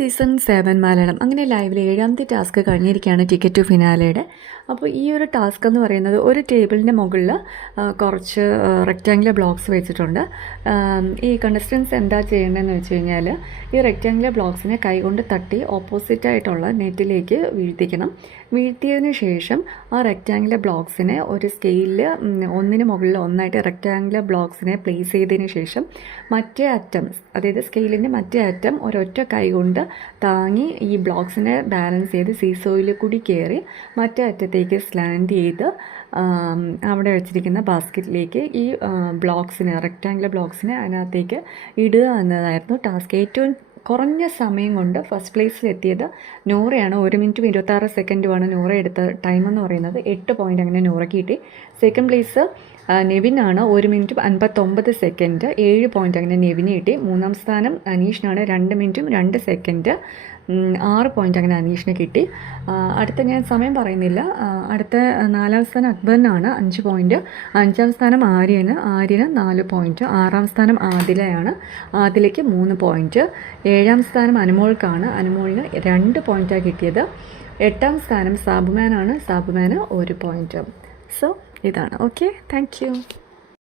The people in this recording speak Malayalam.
സീസൺ 7 മലയാളം അങ്ങനെ ലൈവിൽ 7ാമത്തെ ടാസ്ക് കഴിഞ്ഞിരിക്കുകയാണ് ടിക്കറ്റ് ടു ഫിനാലയുടെ. അപ്പോൾ ഈ ഒരു ടാസ്ക് എന്ന് പറയുന്നത് ഒരു ടേബിളിൻ്റെ മുകളിൽ കുറച്ച് റെക്റ്റാങ്കുലർ ബ്ലോക്സ് വെച്ചിട്ടുണ്ട്. ഈ കണ്ടസ്റ്റൻസ് എന്താ ചെയ്യേണ്ടതെന്ന് വെച്ച് കഴിഞ്ഞാൽ ഈ റെക്റ്റാങ്കുലർ ബ്ലോക്സിനെ കൈകൊണ്ട് തട്ടി ഓപ്പോസിറ്റായിട്ടുള്ള നെറ്റിലേക്ക് വീഴ്ത്തിക്കണം. വീഴ്ത്തിയതിന് ശേഷം ആ റെക്റ്റാങ്കുലർ ബ്ലോക്സിനെ ഒരു സ്കെയിലിൽ ഒന്നിന് മുകളിൽ ഒന്നായിട്ട് റെക്റ്റാങ്കുലർ ബ്ലോക്സിനെ പ്ലേസ് ചെയ്തതിന് ശേഷം മറ്റേ അറ്റം, അതായത് സ്കെയിലിൻ്റെ മറ്റേ അറ്റം ഒരൊറ്റ കൈ കൊണ്ട് താങ്ങി ഈ ബ്ലോക്സിനെ ബാലൻസ് ചെയ്ത് സീസോയിൽ കൂടി കയറി മറ്റേ അറ്റത്തേക്ക് സ്ലാൻഡ് ചെയ്ത് അവിടെ വെച്ചിരിക്കുന്ന ബാസ്ക്കറ്റിലേക്ക് ഈ ബ്ലോക്സിനെ, റെക്റ്റാങ്കുലർ ബ്ലോക്സിനെ അതിനകത്തേക്ക് ഇടുക എന്നതായിരുന്നു ടാസ്ക്. ഏറ്റവും കുറഞ്ഞ സമയം കൊണ്ട് ഫസ്റ്റ് പ്ലേസിലെത്തിയത് നൂറയാണ്. 1 മിനിറ്റും 26 സെക്കൻഡുമാണ് നൂറ എടുത്ത ടൈം എന്ന് പറയുന്നത്. 8 പോയിൻ്റ് അങ്ങനെ നൂറയ്ക്ക് കിട്ടി. സെക്കൻഡ് പ്ലേസ് നെവിനാണ്, 1 മിനിറ്റും 59 സെക്കൻഡ്, 7 പോയിൻ്റ് അങ്ങനെ നെവിന് കിട്ടി. മൂന്നാം സ്ഥാനം അനീഷിനാണ്, 2 മിനിറ്റും 2 സെക്കൻഡ്, 6 പോയിൻ്റ് അങ്ങനെ അനീഷിന് കിട്ടി. അടുത്ത ഞാൻ സമയം പറയുന്നില്ല. അടുത്ത 4ാം സ്ഥാനം അക്ബറിനാണ്, 5 പോയിൻ്റ്. 5ാം സ്ഥാനം ആര്യന് 4 പോയിൻ്റ്. 6ാം സ്ഥാനം ആദിലയാണ്, ആദിലയ്ക്ക് 3 പോയിൻ്റ്. 7ാം സ്ഥാനം അനുമോൾക്കാണ്, അനുമോളിന് 2 പോയിൻ്റാണ് കിട്ടിയത്. 8ാം സ്ഥാനം സാബുമാനാണ്, സാബുമാന് 1 പോയിൻ്റ്. സോ ഇതാണ്. Okay, thank you.